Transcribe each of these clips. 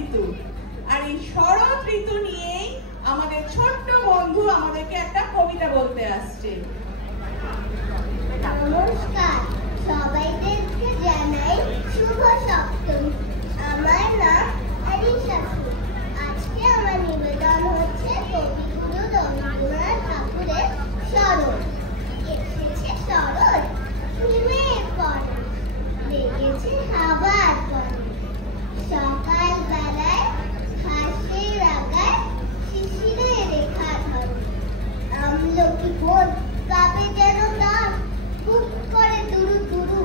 ঋতু। আর এই শরৎ ঋতু নিয়েই আমাদের ছোট্ট বন্ধু আমাদেরকে একটা কবিতা বলতে আসছে। নমস্কার, সবাইকে জানাই শুভ সপ্তমী। আমার নাম আরিশা। আজকে আমার নিবেদন হচ্ছে কবিগুরু রবীন্দ্রনাথ ঠাকুরের শরৎ। এসেছে শরৎ, হিমের পরে লেগেছে হাওয়ার পরে। সকাল বেলায় ঘাসের আগায় শিশিরে রেখা ধরে। আমলকি বোন কাঁপে যেন তার, হুট করে দুরু দুরু।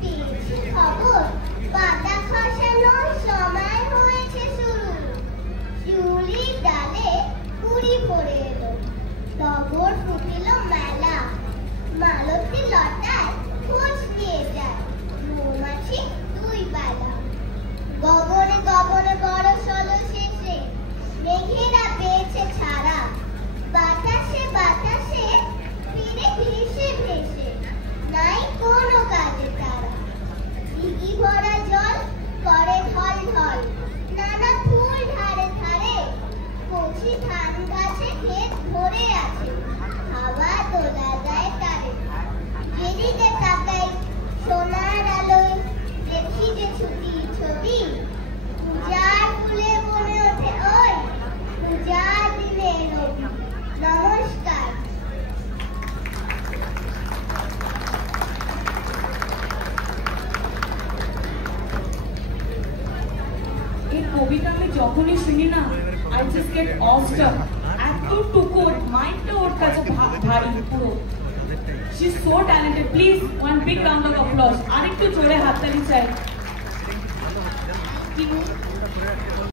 পেয়েছে খবর পাতা খসানোর সময় হয়েছে শুরু। শিউলির ডালে কুড়ি পড়ে এলো, টগর ফুটিল মেলা। মালতী লতায় খোঁজ দিয়ে যায়, মৌমাছি দুই বেলা। গগনে গগনে বরষল শেষে, মেঘেরা পেয়েছে ছাড়া। বাতাসে বাতাসে ফিরে ভেসে ভেসে, নাই কোনো কাজে তারা। দিঘি ভরা জল করে ঢল ঢল, নানা ফুল ধারে ধারে। কচি ধান গাছে ক্ষেত ভরে আছে, হাওয়া তোলা যায় তারে। যেদিকে তাকাই সোনার আলোয়, দেখি যে ছুটি ছবি। পূজার ফুলে মনে ওঠে ওই পূজার দিনে রবি। নমস্কার। এই কবিতা আমি যখনই শুনি না, I just get awestruck. এত টুকু মাইন্ডটা ওর কাছে ভারী পুরো। She's so talented. Please, one big round of applause. আরেকটু জোরে হাততালি চাই।